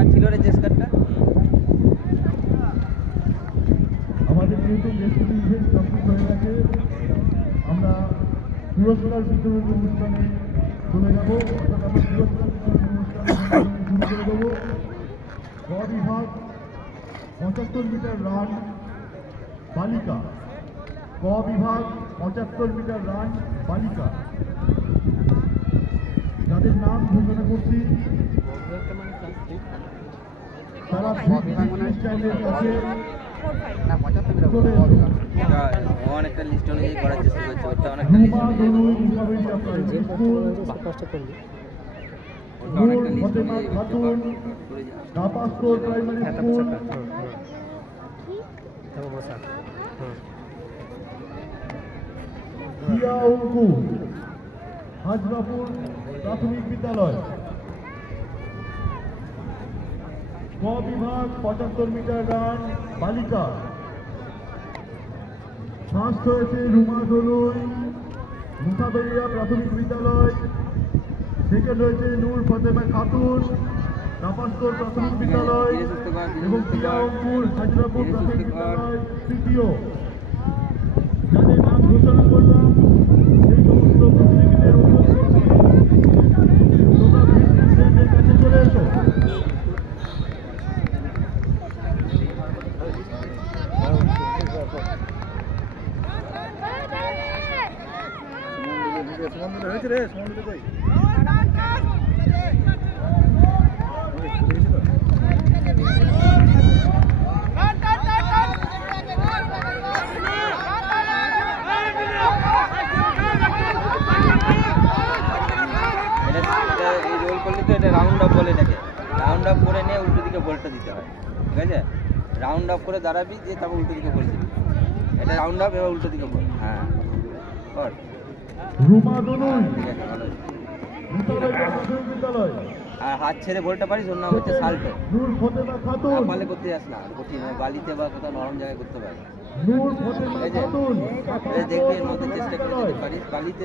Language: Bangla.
কার্ড ছিল রে, চেস কার্ডটা। আমাদের যেহেতু রেসিপি ইভেন্ট কমপ্লিট হয়ে গেছে, আমরা পুরস্কার বিতরণ অনুষ্ঠানে চলে যাবো। অর্থাৎ আমরা পুরস্কার বিতরণ অনুষ্ঠান শুরু করে দেবো। গ বিভাগ 75 মিটার রান বালিকা। ক বিভাগ 75 মিটার রান বালিকা। যাদের নাম ঘোষণা করছি তারা চ্যানেলের কাছে চলে এসো। অনেকটা লিস্ট অনুযায়ী করার চেষ্টা করছে, ওটা অনেকটা লিস্ট রুমা অনুযায়ী দনুই ইসলামিক প্রাইমারি স্কুল, নূর ফতেমা খাতুন নাপাস্তর প্রাইমারি স্কুল, জিয়া অঙ্কু হাজরাপুর প্রাথমিক বিদ্যালয়। ক বিভাগ 75 মিটার রান বালিকা। ফার্স্ট হয়েছে রুমা দলুই মুসাবেরিয়া প্রাথমিক বিদ্যালয়। সেকেন্ড হয়েছে নূর ফতেমা খাতুন নাপাস্তর প্রাথমিক বিদ্যালয় এবং জিয়া অঙ্কুর হাজরাপুর প্রাথমিক বিদ্যালয় তৃতীয়। যাদের নাম ঘোষণা করলাম সেই সমস্ত প্রতিনিধিদের অনুরোধ করছি তোমরা ভিত্তির কাছে চলে এসো। হয়েছে রে সমন্বিত কই এই রোল করলে তো এটা রাউন্ড আপ বলে, এটাকে রাউন্ড আপ করে নিয়ে উল্টো দিকে বলটা দিতে হয়, ঠিক আছে? রাউন্ড আপ করে দাঁড়াবি, দিয়ে তারপর উল্টো দিকে বল দিবি। এটা রাউন্ড আপ, এবার উল্টো দিকে বল। হ্যাঁ কর। রুমা দনুই ঠিক আছে, ভালো হয়েছে। মুসাবেরিয়া প্রাথমিক বিদ্যালয়। আর হাত ছেড়ে বলটা পারিস, ওর নাম হচ্ছে সাল্টো। নূর ফতেমা খাতুন পালে করতে যাস না, কঠিন হয়, বালিতে বা কোথাও নরম জায়গায় করতে পারে। নূর ফতেমা খাতুন দেখবি এর মধ্যে চেষ্টা করে যদি পারিস, বালিতে